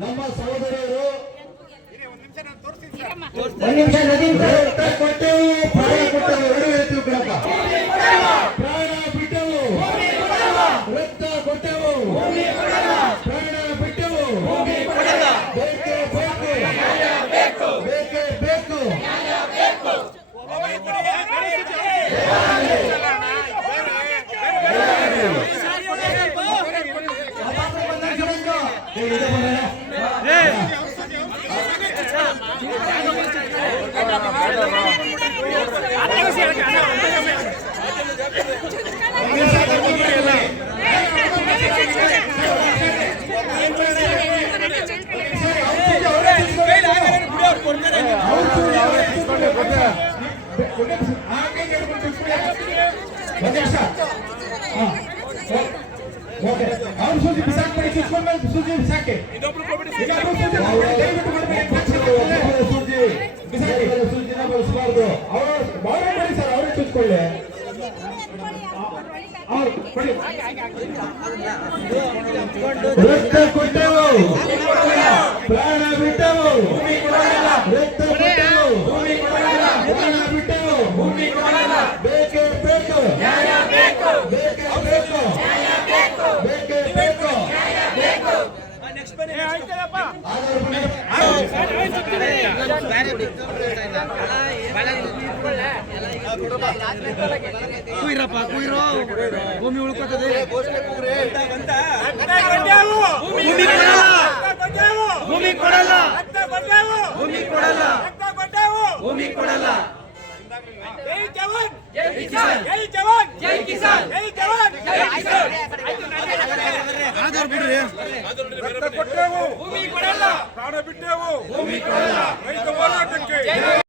ನಮ್ಮ ಸಹೋದರರು ಕೊಟ್ಟೆವು ಪ್ರಾಣ ಕೊಟ್ಟೆವು ಎರಡು ಹೇಳ್ತೀವಿ ಕಣಪ್ಪ. ಪ್ರಾಣ ಬಿಟ್ಟೆವು ರಕ್ತ ಕೊಟ್ಟೆವು ಪ್ರಾಣ ಬಿಟ್ಟೆವು. ಬೇಕೇ ಬೇಕು ಬೇಕೇ ಬೇಕು. ಅವ್ರು ಸೂಜಿ ಬಿಸಾಕ್ಬೇಡಿ, ಚುಚ್ಕೊಂಡ್ ಮೇಲೆ ಸೂಜಿ ಬಿಸಾಕಿ. ಸೂಜಿನ ಬಳಸಬಾರ್ದು. ಅವರೇ ಮಾಡಿ ಸರ್, ಅವರೇ ಚುಚ್ಕೊಳ್ಳಿ. ರಕ್ತ ಕೊಟ್ಟೆವು ಪ್ರಾಣ ಬಿಟ್ಟೆವು ರಕ್ತ ಕೊಟ್ಟೆವು ಪ್ರಾಣ ಬಿಟ್ಟೆವು. ಬೇಕೇ ಬೇಕು ಬೇಕೇ ಬೇಕು ಬೇಕೇ ಬೇಕು. ಕುಯ್ರಪ್ಪ ಕುಯ್ರೋ ಭೂಮಿ ಉಳ್ಕೋತದೆ. ಭೂಮಿ ಕೊಡಲ್ಲ ಭೂಮಿ ಕೊಡಲ್ಲ ಭೂಮಿ ಕೊಡಲ್ಲ. ಜೈ ಜವಾನ್ ಜೈ ಕಿಸಾನ್ ಜೈ ಜವಾನ್ ಜೈ ಕಿಸಾನ್ ಜೈ ಜವಾನ್ ಜೈ ಕಿಸಾನ್. ಆಧಾರ್ ಬಿಡ್ರಿ. ರಕ್ತ ಕೊಟ್ಟೆವು ಭೂಮಿ ಕೊಡಲ್ಲ, ಪ್ರಾಣ ಬಿಟ್ಟೆವು ಭೂಮಿ ಕೊಡಲ್ಲ. ರೈತ ಹೋರಾಟಕ್ಕೆ